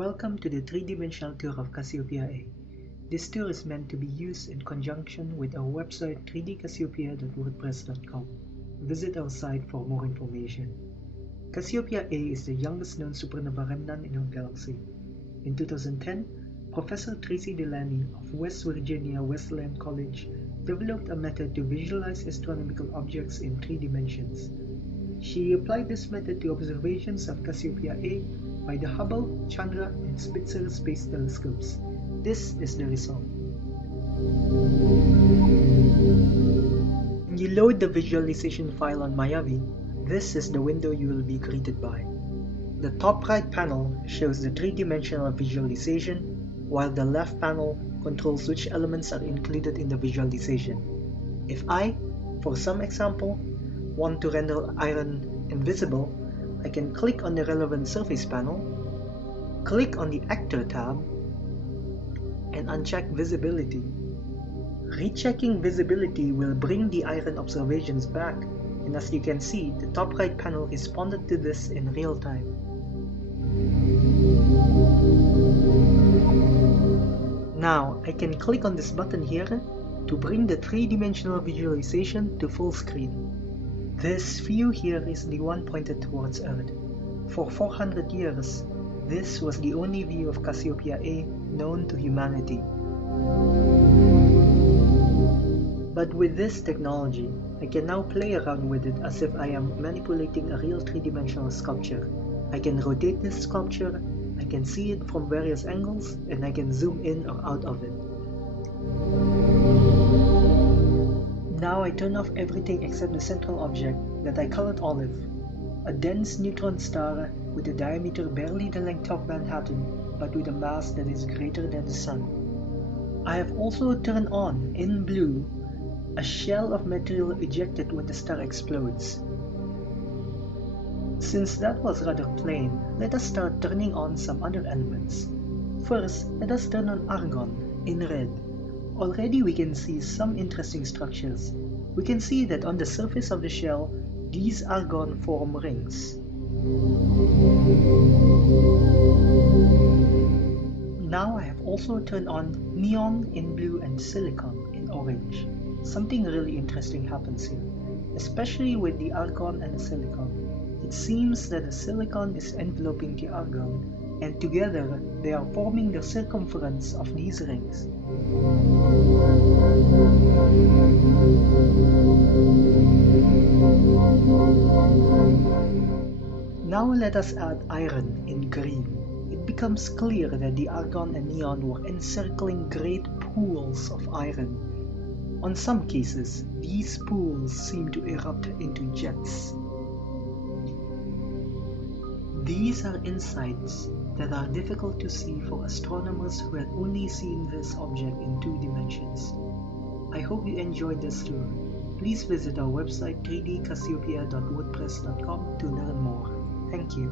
Welcome to the three-dimensional tour of Cassiopeia-A. This tour is meant to be used in conjunction with our website 3dcassiopeia.wordpress.com. Visit our site for more information. Cassiopeia-A is the youngest known supernova remnant in our galaxy. In 2010, Professor Tracy DeLaney of West Virginia Wesleyan College developed a method to visualize astronomical objects in 3 dimensions. She applied this method to observations of Cassiopeia-A by the Hubble, Chandra, and Spitzer space telescopes. This is the result. When you load the visualization file on Mayavi, this is the window you will be greeted by. The top right panel shows the 3-dimensional visualization, while the left panel controls which elements are included in the visualization. If I, for some example, want to render iron invisible, I can click on the relevant surface panel, click on the Actor tab, and uncheck Visibility. Rechecking Visibility will bring the iron observations back, and as you can see, the top right panel responded to this in real time. Now, I can click on this button here to bring the 3-dimensional visualization to full screen. This view here is the one pointed towards Earth. For 400 years, this was the only view of Cassiopeia-A known to humanity. But with this technology, I can now play around with it as if I am manipulating a real 3-dimensional sculpture. I can rotate this sculpture, I can see it from various angles, and I can zoom in or out of it. Now I turn off everything except the central object that I colored olive, a dense neutron star with a diameter barely the length of Manhattan, but with a mass that is greater than the Sun. I have also turned on, in blue, a shell of material ejected when the star explodes. Since that was rather plain, let us start turning on some other elements. First, let us turn on argon, in red. Already we can see some interesting structures. We can see that on the surface of the shell, these argon form rings. Now I have also turned on neon in blue and silicon in orange. Something really interesting happens here, especially with the argon and the silicon. It seems that the silicon is enveloping the argon, and together they are forming the circumference of these rings. Now let us add iron in green. It becomes clear that the argon and neon were encircling great pools of iron. On some cases, these pools seem to erupt into jets. These are insights that are difficult to see for astronomers who had only seen this object in 2 dimensions. I hope you enjoyed this tour. Please visit our website 3dcassiopeia.wordpress.com to learn more. Thank you.